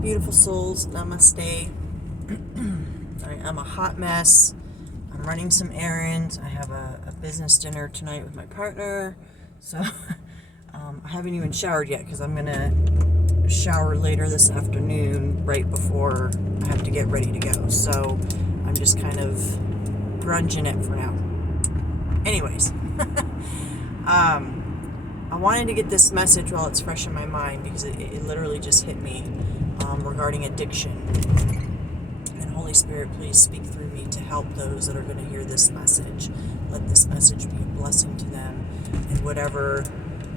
beautiful souls. Namaste. I'm a hot mess. I'm running some errands. I have a business dinner tonight with my partner. So I haven't even showered yet because I'm going to shower later this afternoon right before I have to get ready to go. So I'm just kind of grunging it for now. Anyways, I wanted to get this message while it's fresh in my mind because it literally just hit me regarding addiction. And Holy Spirit, please speak through me to help those that are going to hear this message. Let this message be a blessing to them in whatever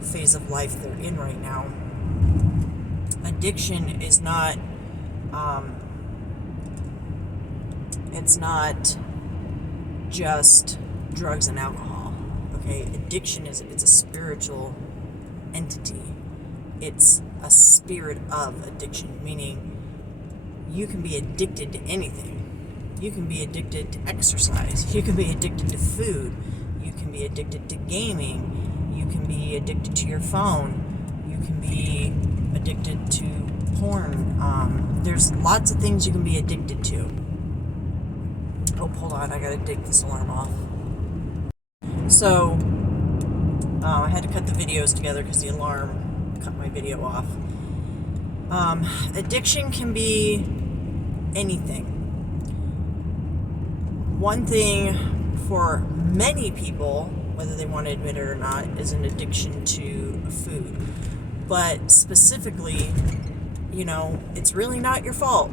phase of life they're in right now. Addiction is not, it's not just drugs and alcohol. Okay, addiction it's a spiritual entity. It's a spirit of addiction, meaning you can be addicted to anything. You can be addicted to exercise. You can be addicted to food. You can be addicted to gaming. You can be addicted to your phone. You can be addicted to porn. There's lots of things you can be addicted to. Oh, hold on, I gotta dig this alarm off. So, I had to cut the videos together because the alarm cut my video off. Addiction can be anything. One thing for many people, whether they want to admit it or not, is an addiction to food. But specifically, it's really not your fault.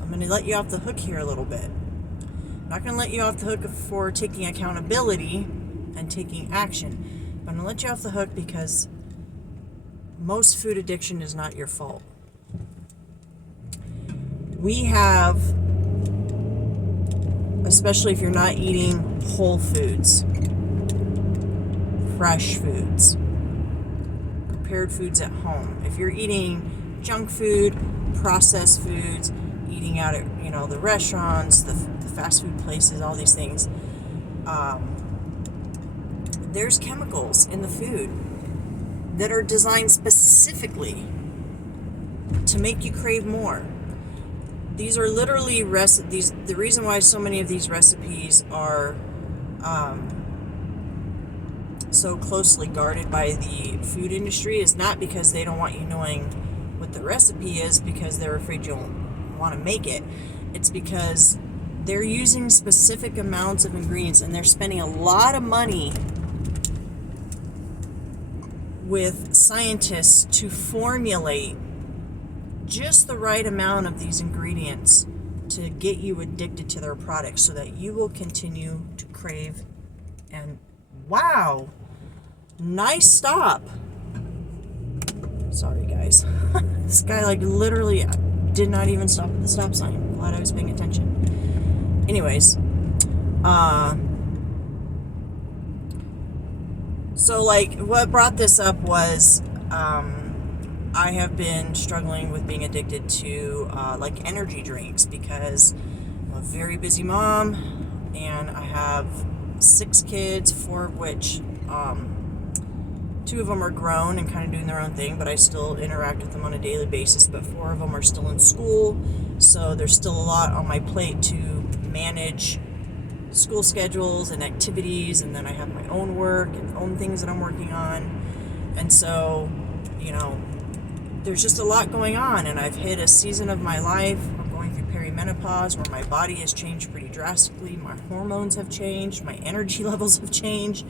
I'm going to let you off the hook here a little bit. I'm not going to let you off the hook for taking accountability and taking action. But I'm going to let you off the hook because most food addiction is not your fault. We have, especially if you're not eating whole foods, fresh foods, prepared foods at home. If you're eating junk food, processed foods, eating out at the restaurants, the fast food places, all these things, there's chemicals in the food that are designed specifically to make you crave more. These are literally the reason why so many of these recipes are so closely guarded by the food industry is not because they don't want you knowing what the recipe is because they're afraid you'll want to make it. It's because they're using specific amounts of ingredients and they're spending a lot of money with scientists to formulate just the right amount of these ingredients to get you addicted to their products so that you will continue to crave. And wow, nice stop. Sorry guys. This guy literally did not even stop at the stop sign. Glad I was paying attention. Anyways, so what brought this up was I have been struggling with being addicted to energy drinks because I'm a very busy mom and I have 6 kids, 4 of which 2 of them are grown and kind of doing their own thing, but I still interact with them on a daily basis, but 4 of them are still in school, so there's still a lot on my plate to manage school schedules and activities, and then I have my own work and own things that I'm working on, and so there's just a lot going on, and I've hit a season of my life. I'm going through perimenopause where my body has changed pretty drastically. My hormones have changed. My energy levels have changed.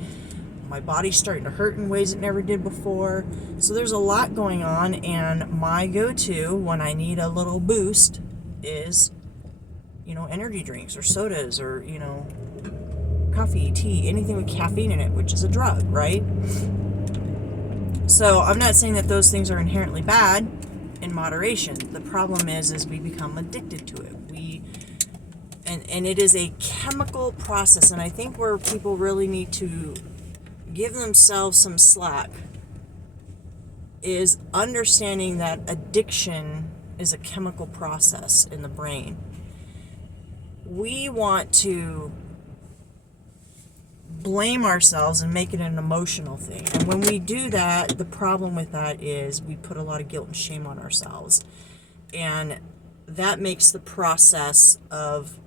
My body's starting to hurt in ways it never did before. So there's a lot going on, and my go-to when I need a little boost is, energy drinks or sodas or, coffee, tea, anything with caffeine in it, which is a drug, right? So I'm not saying that those things are inherently bad in moderation. The problem is we become addicted to it. And it is a chemical process, and I think where people really need to give themselves some slack is understanding that addiction is a chemical process in the brain. We want to blame ourselves and make it an emotional thing. And when we do that, the problem with that is we put a lot of guilt and shame on ourselves. And that makes the process of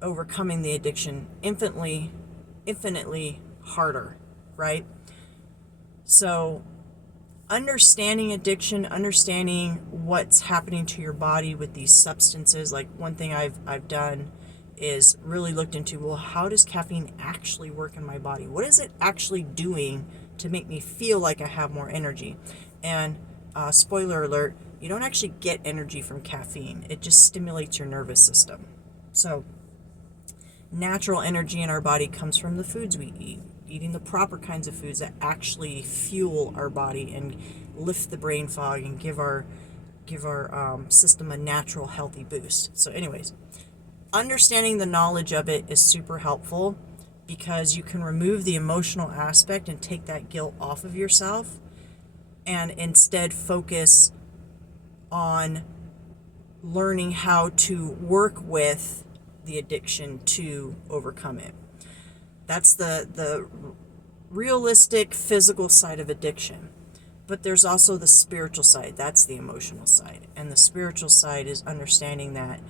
overcoming the addiction infinitely harder, right? So understanding addiction, understanding what's happening to your body with these substances, like one thing I've done is really looked into, well, how does caffeine actually work in my body? What is it actually doing to make me feel like I have more energy? And spoiler alert, you don't actually get energy from caffeine. It just stimulates your nervous system. So natural energy in our body comes from the foods we eat, eating the proper kinds of foods that actually fuel our body and lift the brain fog and give our system a natural healthy boost. So anyways, understanding the knowledge of it is super helpful because you can remove the emotional aspect and take that guilt off of yourself and instead focus on learning how to work with the addiction to overcome it. That's the realistic physical side of addiction. But there's also the spiritual side. That's the emotional side. And the spiritual side is understanding that,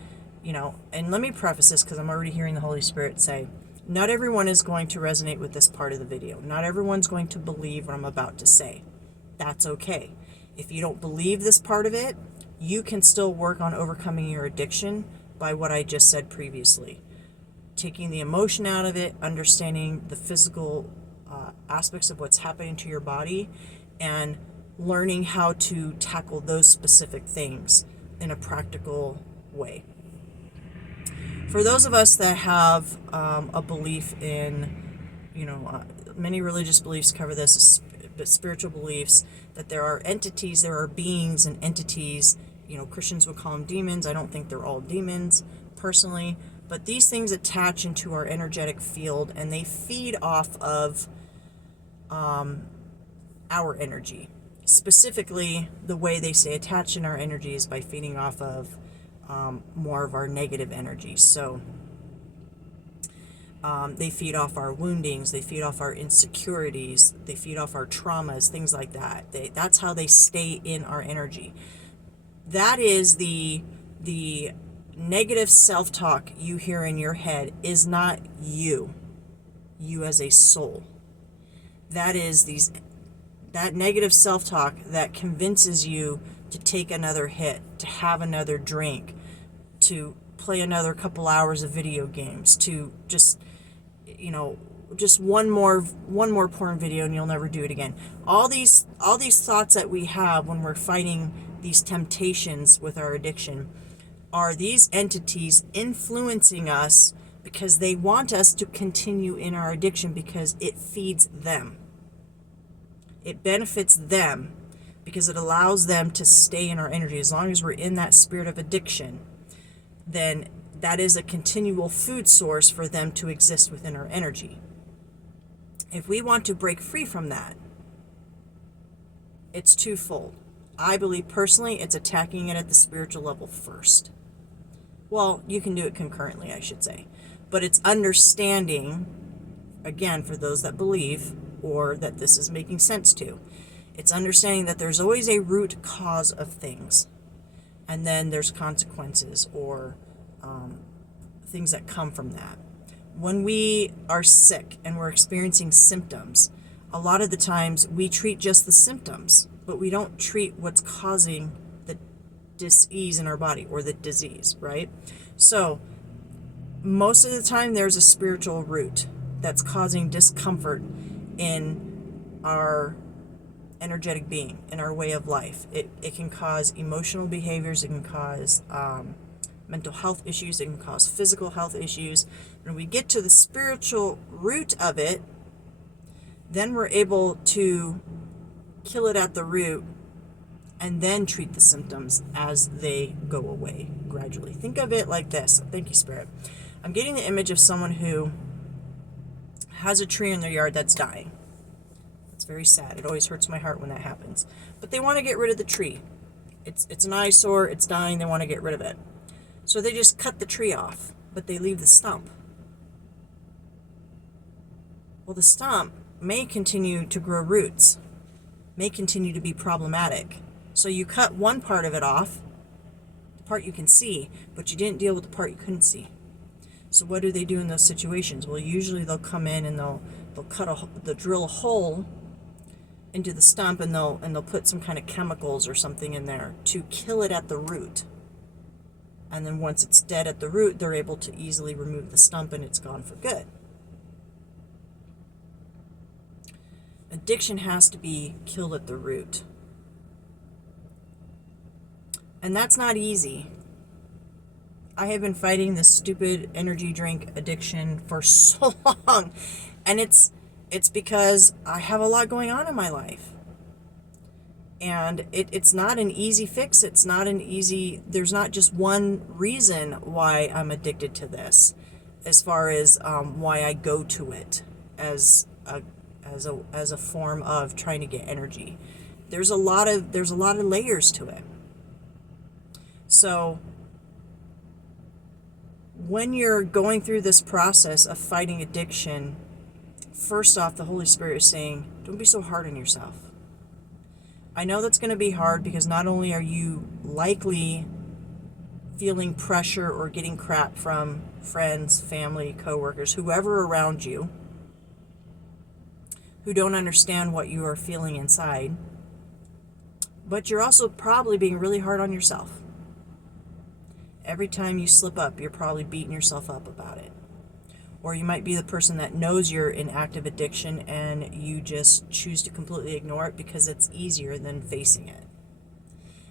and let me preface this because I'm already hearing the Holy Spirit say, not everyone is going to resonate with this part of the video. Not everyone's going to believe what I'm about to say. That's okay. If you don't believe this part of it, you can still work on overcoming your addiction by what I just said previously. Taking the emotion out of it, understanding the physical aspects of what's happening to your body, and learning how to tackle those specific things in a practical way. For those of us that have a belief in, many religious beliefs cover this, but spiritual beliefs, that there are entities, there are beings and entities. Christians would call them demons. I don't think they're all demons personally, but these things attach into our energetic field and they feed off of our energy. Specifically, the way they stay attached in our energy is by feeding off of more of our negative energy. So they feed off our woundings, they feed off our insecurities, they feed off our traumas, things like that. That's how they stay in our energy. That is the negative self-talk you hear in your head is not you as a soul. That is that negative self-talk that convinces you to take another hit, to have another drink, to play another couple hours of video games, to just one more porn video and you'll never do it again. All these thoughts that we have when we're fighting these temptations with our addiction are these entities influencing us because they want us to continue in our addiction because it feeds them. It benefits them because it allows them to stay in our energy. As long as we're in that spirit of addiction, then that is a continual food source for them to exist within our energy. If we want to break free from that, it's twofold. I believe personally it's attacking it at the spiritual level first. Well, you can do it concurrently, I should say. But it's understanding, again, for those that believe or that this is making sense to, it's understanding that there's always a root cause of things. And then there's consequences or things that come from that. When we are sick and we're experiencing symptoms, a lot of the times we treat just the symptoms, but we don't treat what's causing the dis-ease in our body or the disease, right? So most of the time there's a spiritual root that's causing discomfort in our energetic being, in our way of life. It can cause emotional behaviors, it can cause mental health issues, it can cause physical health issues. When we get to the spiritual root of it, then we're able to kill it at the root and then treat the symptoms as they go away gradually. Think of it like this. Thank you, Spirit. I'm getting the image of someone who has a tree in their yard that's dying. It's very sad. It always hurts my heart when that happens. But they want to get rid of the tree. It's an eyesore, it's dying, they want to get rid of it. So they just cut the tree off, but they leave the stump. Well, the stump may continue to grow roots, may continue to be problematic, So you cut one part of it off, the part you can see, but you didn't deal with the part you couldn't see. So what do they do in those situations? Well, usually they'll come in and they'll drill a hole into the stump, and they'll put some kind of chemicals or something in there to kill it at the root. And then once it's dead at the root, they're able to easily remove the stump and it's gone for good. Addiction has to be killed at the root. And that's not easy. I have been fighting this stupid energy drink addiction for so long. And it's because I have a lot going on in my life. And it's not an easy fix. There's not just one reason why I'm addicted to this, as far as why I go to it as a form of trying to get energy. There's a lot of layers to it. So when you're going through this process of fighting addiction, first off, the Holy Spirit is saying, don't be so hard on yourself. I know that's going to be hard because not only are you likely feeling pressure or getting crap from friends, family, coworkers, whoever around you, who don't understand what you are feeling inside, but you're also probably being really hard on yourself. Every time you slip up, you're probably beating yourself up about it. Or you might be the person that knows you're in active addiction and you just choose to completely ignore it because it's easier than facing it.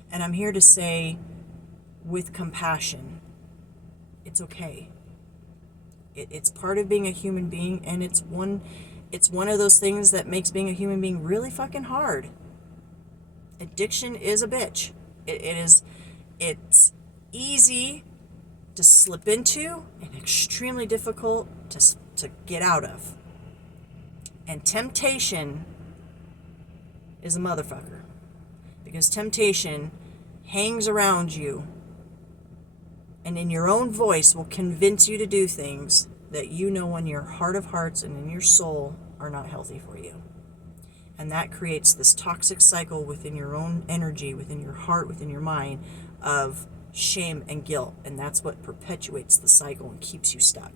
And I'm here to say, with compassion, it's okay. It's part of being a human being, and it's one of those things that makes being a human being really fucking hard. Addiction is a bitch. It's easy to slip into and extremely difficult to get out of. And temptation is a motherfucker, because temptation hangs around you and in your own voice will convince you to do things that you know in your heart of hearts and in your soul are not healthy for you. And that creates this toxic cycle within your own energy, within your heart, within your mind, of shame and guilt. And that's what perpetuates the cycle and keeps you stuck.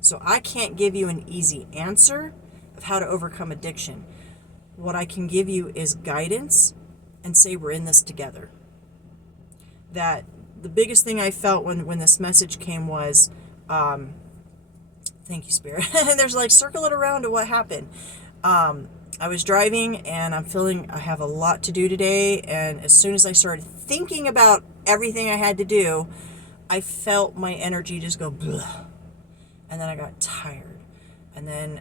So I can't give you an easy answer of how to overcome addiction. What I can give you is guidance and say we're in this together. That the biggest thing I felt when this message came was, thank you, Spirit. There's like, circle it around to what happened. I was driving and I'm feeling I have a lot to do today. And as soon as I started thinking about everything I had to do, I felt my energy just go blah. And then I got tired. And then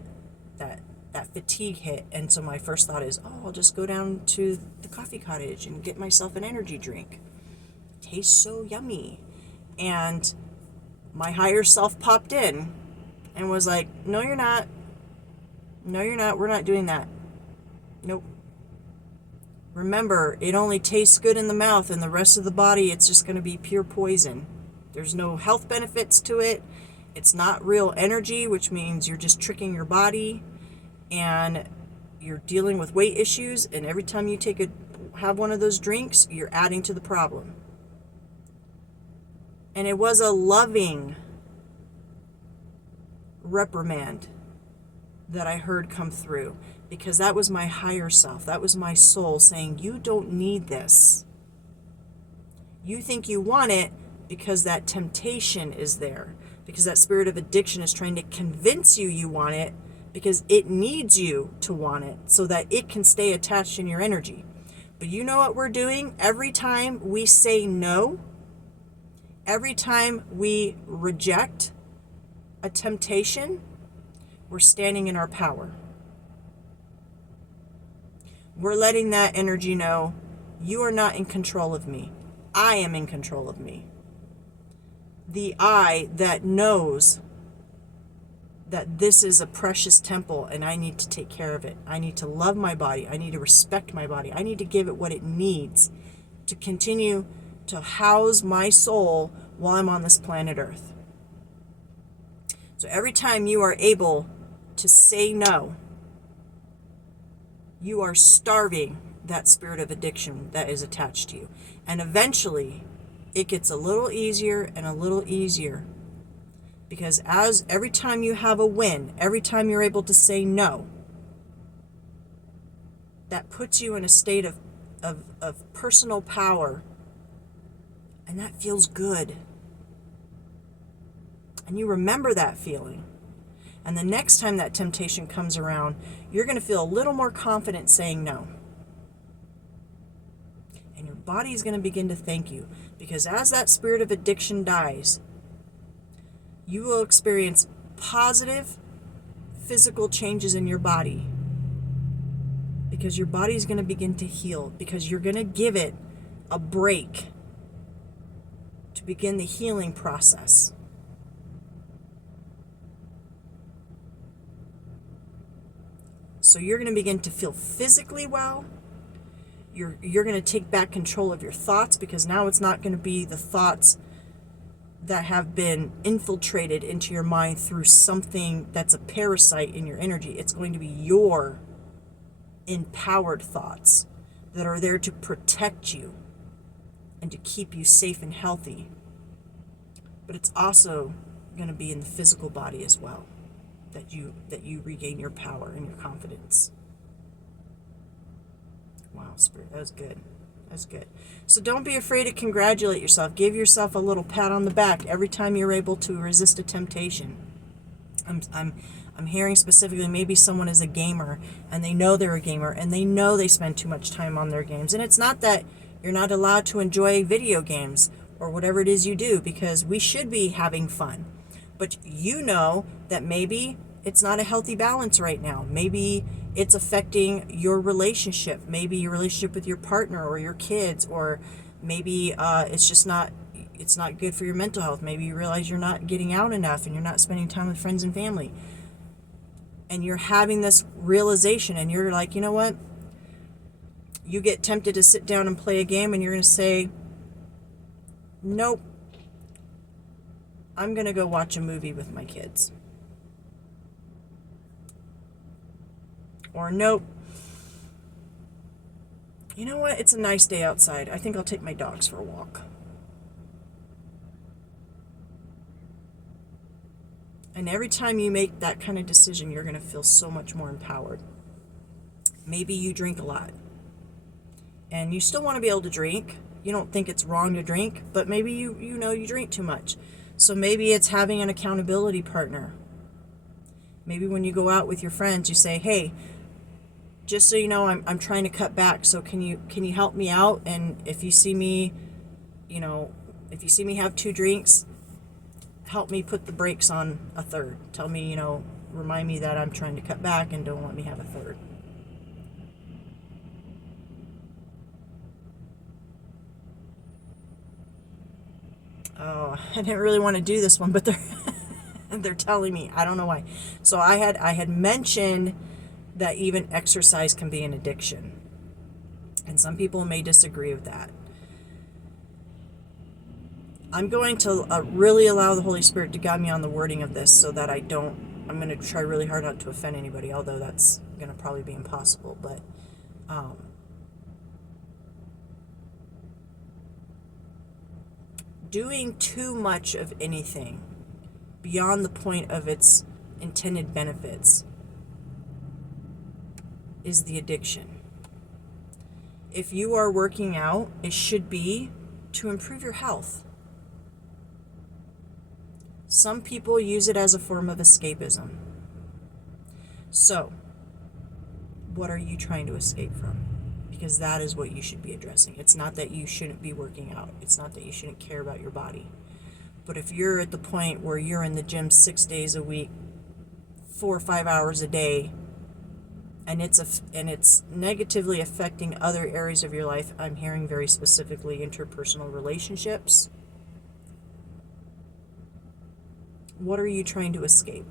that fatigue hit. And so my first thought is, I'll just go down to the coffee cottage and get myself an energy drink. It tastes so yummy. And my higher self popped in and was like, no, you're not. No, you're not. We're not doing that. Nope. Remember, it only tastes good in the mouth, and the rest of the body, it's just going to be pure poison. There's no health benefits to it. It's not real energy, which means you're just tricking your body, and you're dealing with weight issues, and every time you have one of those drinks, you're adding to the problem. And it was a loving reprimand that I heard come through, because that was my higher self. That was my soul saying, you don't need this. You think you want it because that temptation is there, because that spirit of addiction is trying to convince you want it, because it needs you to want it so that it can stay attached in your energy. But you know what we're doing? Every time we say no, every time we reject a temptation, we're standing in our power. We're letting that energy know, you are not in control of me. I am in control of me. The I that knows that this is a precious temple and I need to take care of it. I need to love my body. I need to respect my body. I need to give it what it needs to continue to house my soul while I'm on this planet Earth. So every time you are able to say no, you are starving that spirit of addiction that is attached to you. And eventually, it gets a little easier and a little easier. Because every time you have a win, every time you're able to say no, that puts you in a state of personal power. And that feels good. And you remember that feeling. And the next time that temptation comes around, you're going to feel a little more confident saying no. And your body is going to begin to thank you. Because as that spirit of addiction dies, you will experience positive physical changes in your body. Because your body is going to begin to heal. Because you're going to give it a break to begin the healing process. So you're going to begin to feel physically well. You're going to take back control of your thoughts, because now it's not going to be the thoughts that have been infiltrated into your mind through something that's a parasite in your energy. It's going to be your empowered thoughts that are there to protect you and to keep you safe and healthy. But it's also going to be in the physical body as well, that you regain your power and your confidence. Wow, Spirit, that was good. That's good. So don't be afraid to congratulate yourself. Give yourself a little pat on the back every time you're able to resist a temptation. I'm hearing specifically, maybe someone is a gamer and they know they're a gamer and they know they spend too much time on their games. And it's not that you're not allowed to enjoy video games or whatever it is you do, because we should be having fun. But you know that maybe it's not a healthy balance right now. Maybe it's affecting your relationship. Maybe your relationship with your partner or your kids, or maybe it's not good for your mental health. Maybe you realize you're not getting out enough and you're not spending time with friends and family. And you're having this realization and you're like, you know what? You get tempted to sit down and play a game and you're going to say, nope, I'm going to go watch a movie with my kids. Or nope, you know what? It's a nice day outside. I think I'll take my dogs for a walk. And every time you make that kind of decision, you're going to feel so much more empowered. Maybe you drink a lot. And you still want to be able to drink. You don't think it's wrong to drink, but maybe you know you drink too much. So maybe it's having an accountability partner. Maybe when you go out with your friends, you say, hey, just so you know, I'm trying to cut back. So can you help me out? And if you see me, have 2 drinks, help me put the brakes on a third. Tell me, remind me that I'm trying to cut back and don't let me have a third. Oh, I didn't really want to do this one, but they're telling me. I don't know why. So I had mentioned that even exercise can be an addiction. And some people may disagree with that. I'm going to really allow the Holy Spirit to guide me on the wording of this so that I'm going to try really hard not to offend anybody, although that's going to probably be impossible. But doing too much of anything beyond the point of its intended benefits is the addiction. If you are working out, it should be to improve your health. Some people use it as a form of escapism. So, what are you trying to escape from? Because that is what you should be addressing. It's not that you shouldn't be working out. It's not that you shouldn't care about your body. But if you're at the point where you're in the gym 6 days a week, 4 or 5 hours a day, and it's negatively affecting other areas of your life, I'm hearing very specifically interpersonal relationships, what are you trying to escape?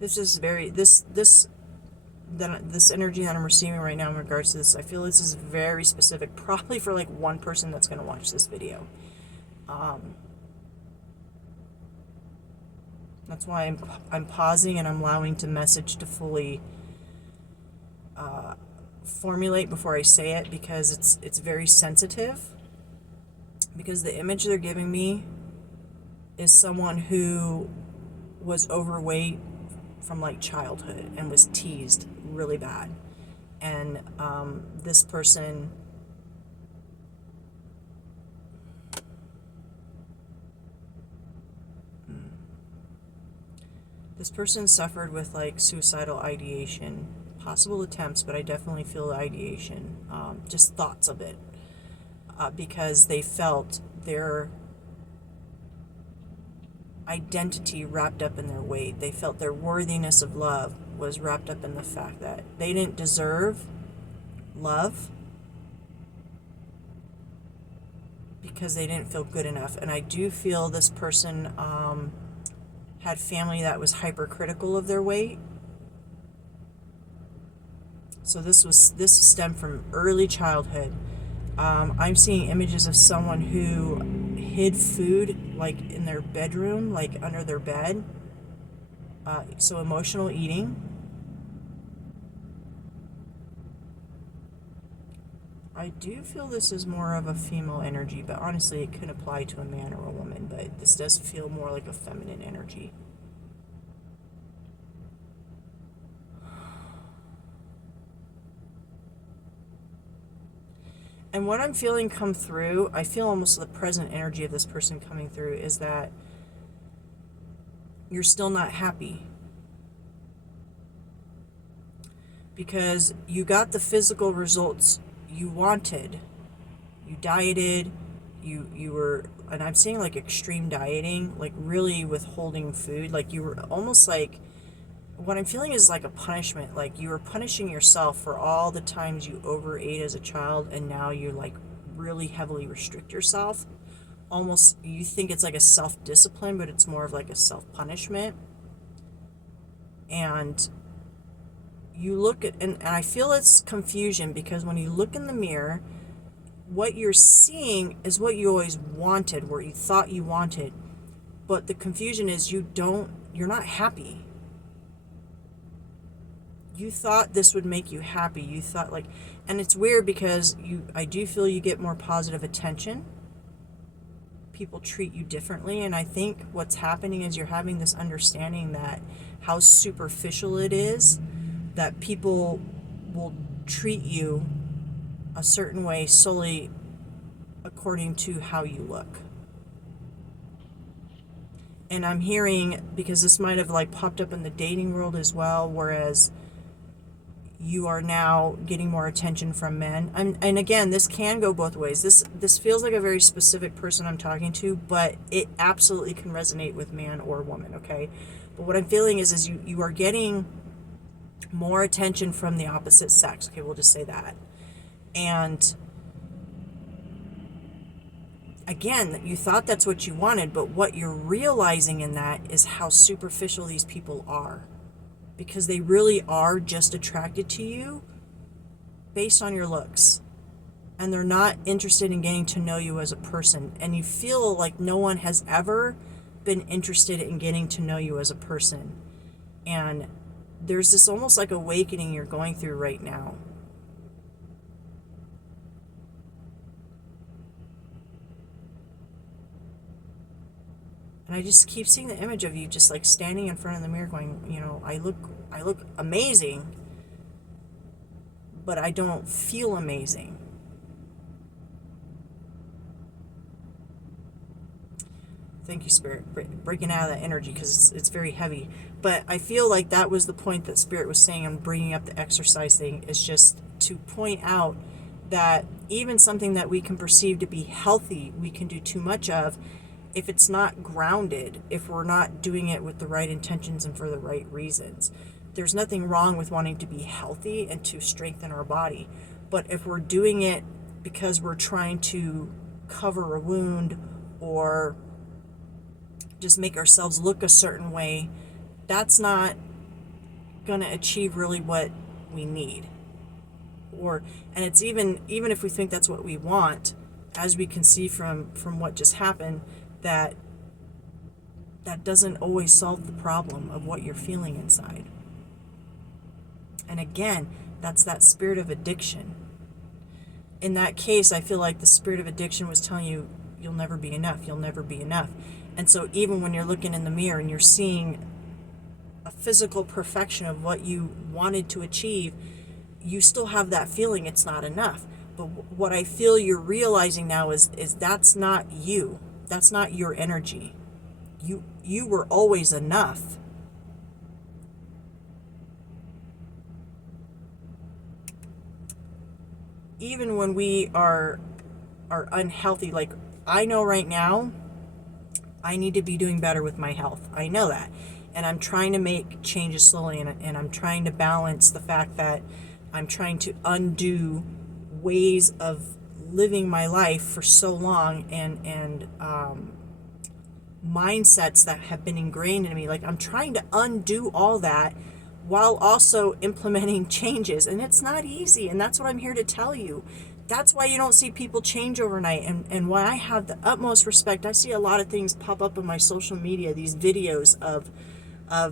This this energy that I'm receiving right now in regards to this, I feel this is very specific, probably for like one person that's going to watch this video. That's why I'm pausing and I'm allowing the message to fully formulate before I say it, because it's very sensitive. Because the image they're giving me is someone who was overweight from like childhood and was teased really bad, and this person suffered with like suicidal ideation, possible attempts, but I definitely feel ideation, just thoughts of it, because they felt their identity wrapped up in their weight. They felt their worthiness of love was wrapped up in the fact that they didn't deserve love because they didn't feel good enough. And I do feel this person had family that was hypercritical of their weight. So this stemmed from early childhood. I'm seeing images of someone who hid food like in their bedroom, like under their bed. So emotional eating. I do feel this is more of a female energy, but honestly it could apply to a man or a woman, but this does feel more like a feminine energy. And what I'm feeling come through, I feel almost the present energy of this person coming through, is that you're still not happy. Because you got the physical results you wanted. You dieted, you were, and I'm seeing like extreme dieting, like really withholding food, like you were almost like, what I'm feeling is like a punishment, like you were punishing yourself for all the times you overate as a child, and now you like really heavily restrict yourself. Almost, you think it's like a self-discipline, but it's more of like a self-punishment. And you look at, and I feel it's confusion, because when you look in the mirror, what you're seeing is what you always wanted, what you thought you wanted. But the confusion is you're not happy. You thought this would make you happy. You thought like, and it's weird because I do feel you get more positive attention. People treat you differently. And I think what's happening is you're having this understanding that how superficial it is, that people will treat you a certain way solely according to how you look. And I'm hearing, because this might have like popped up in the dating world as well, whereas you are now getting more attention from men. And again, this can go both ways. This feels like a very specific person I'm talking to, but it absolutely can resonate with man or woman, okay? But what I'm feeling is you are getting more attention from the opposite sex. Okay, we'll just say that. And again, you thought that's what you wanted, but what you're realizing in that is how superficial these people are. Because they really are just attracted to you based on your looks. And they're not interested in getting to know you as a person. And you feel like no one has ever been interested in getting to know you as a person. And there's this almost like awakening you're going through right now. And I just keep seeing the image of you just like standing in front of the mirror going, you know, I look amazing, but I don't feel amazing. Thank you, Spirit, breaking out of that energy, because it's very heavy. But I feel like that was the point that Spirit was saying. I'm bringing up the exercise thing, is just to point out that even something that we can perceive to be healthy, we can do too much of if it's not grounded, if we're not doing it with the right intentions and for the right reasons. There's nothing wrong with wanting to be healthy and to strengthen our body. But if we're doing it because we're trying to cover a wound or just make ourselves look a certain way, that's not going to achieve really what we need. And it's even if we think that's what we want, as we can see from what just happened, that doesn't always solve the problem of what you're feeling inside. And again, that's that spirit of addiction. In that case, I feel like the spirit of addiction was telling you, you'll never be enough, you'll never be enough. And so even when you're looking in the mirror and you're seeing a physical perfection of what you wanted to achieve, you still have that feeling it's not enough. But what I feel you're realizing now is that's not you. That's not your energy. You were always enough. Even when we are unhealthy, like I know right now, I need to be doing better with my health. I know that. And I'm trying to make changes slowly, and I'm trying to balance the fact that I'm trying to undo ways of living my life for so long, and mindsets that have been ingrained in me. Like I'm trying to undo all that while also implementing changes, and it's not easy. And that's what I'm here to tell you. That's why you don't see people change overnight, and why I have the utmost respect. I see a lot of things pop up on my social media, these videos of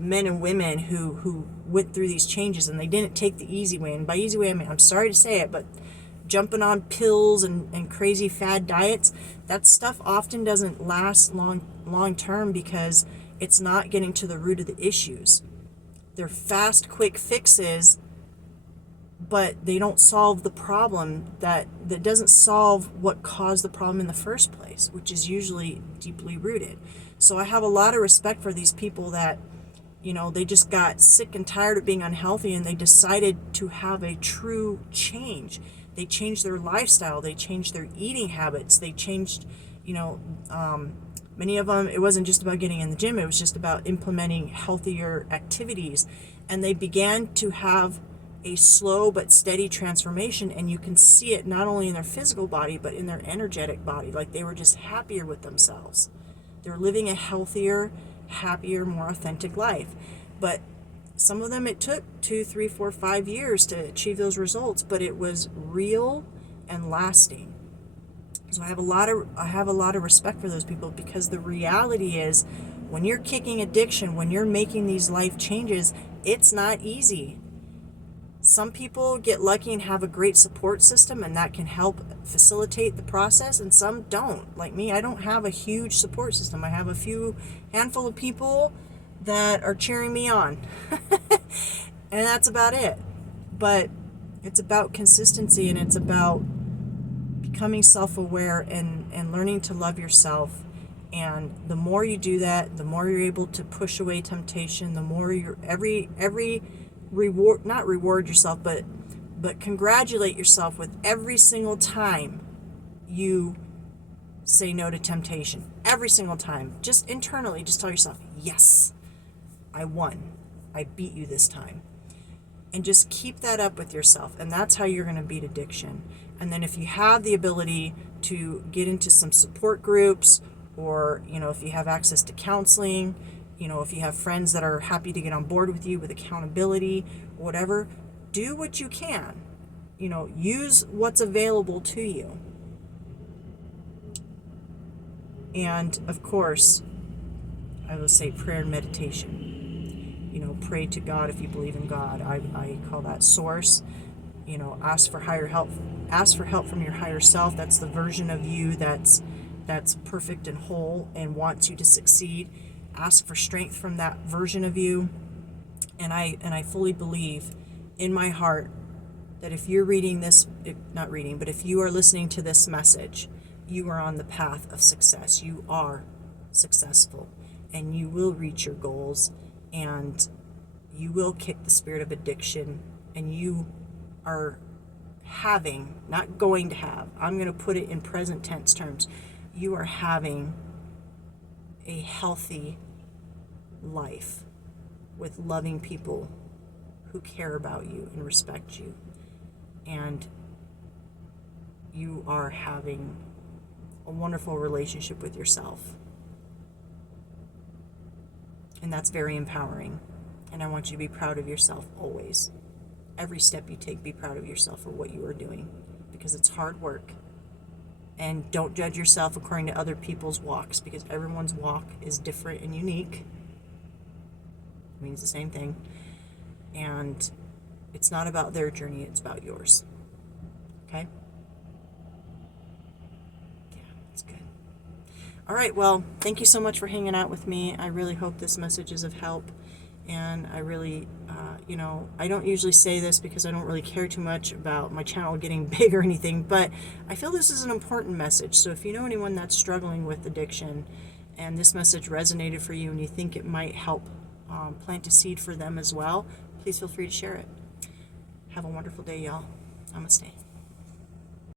men and women who went through these changes, and they didn't take the easy way. And by easy way, I mean, I'm sorry to say it, but jumping on pills and crazy fad diets, that stuff often doesn't last long term, because it's not getting to the root of the issues. They're fast, quick fixes, but they don't solve the problem. That doesn't solve what caused the problem in the first place, which is usually deeply rooted. So I have a lot of respect for these people that, they just got sick and tired of being unhealthy, and they decided to have a true change. They changed their lifestyle. They changed their eating habits. They changed, many of them, it wasn't just about getting in the gym. It was just about implementing healthier activities. And they began to have a slow but steady transformation. And you can see it not only in their physical body, but in their energetic body. Like they were just happier with themselves. They're living a healthier, happier, more authentic life. But some of them, it took 2, 3, 4, 5 years to achieve those results, but it was real and lasting. So I have a lot of respect for those people, because the reality is, when you're kicking addiction, when you're making these life changes, it's not easy. Some people get lucky and have a great support system, and that can help facilitate the process, and some don't. Like me, I don't have a huge support system. I have a handful of people that are cheering me on. And that's about it. But it's about consistency, and it's about becoming self-aware and learning to love yourself. And the more you do that, the more you're able to push away temptation, the more you're every reward, not reward yourself, but congratulate yourself with every single time you say no to temptation. Every single time. Just internally, just tell yourself, yes, I won. I beat you this time. And just keep that up with yourself. And that's how you're going to beat addiction. And then if you have the ability to get into some support groups, or, if you have access to counseling, if you have friends that are happy to get on board with you with accountability, whatever, do what you can. Use what's available to you. And of course, I will say prayer and meditation. Pray to God if you believe in God. I call that source. Ask for higher help. Ask for help from your higher self. That's the version of you that's perfect and whole and wants you to succeed. Ask for strength from that version of you. And I fully believe in my heart that if you're reading this, if you are listening to this message, you are on the path of success. You are successful, and you will reach your goals, and you will kick the spirit of addiction, and you are having, not going to have, I'm going to put it in present tense terms, you are having a healthy life with loving people who care about you and respect you. And you are having a wonderful relationship with yourself. And that's very empowering. And I want you to be proud of yourself always. every step you take, be proud of yourself for what you are doing, because it's hard work. And don't judge yourself according to other people's walks, because everyone's walk is different and unique. It means the same thing. And it's not about their journey, it's about yours. Okay? Yeah, that's good. All right, well, thank you so much for hanging out with me. I really hope this message is of help. And I really, I don't usually say this because I don't really care too much about my channel getting big or anything, but I feel this is an important message. So if you know anyone that's struggling with addiction and this message resonated for you and you think it might help plant a seed for them as well, please feel free to share it. Have a wonderful day, y'all. Namaste.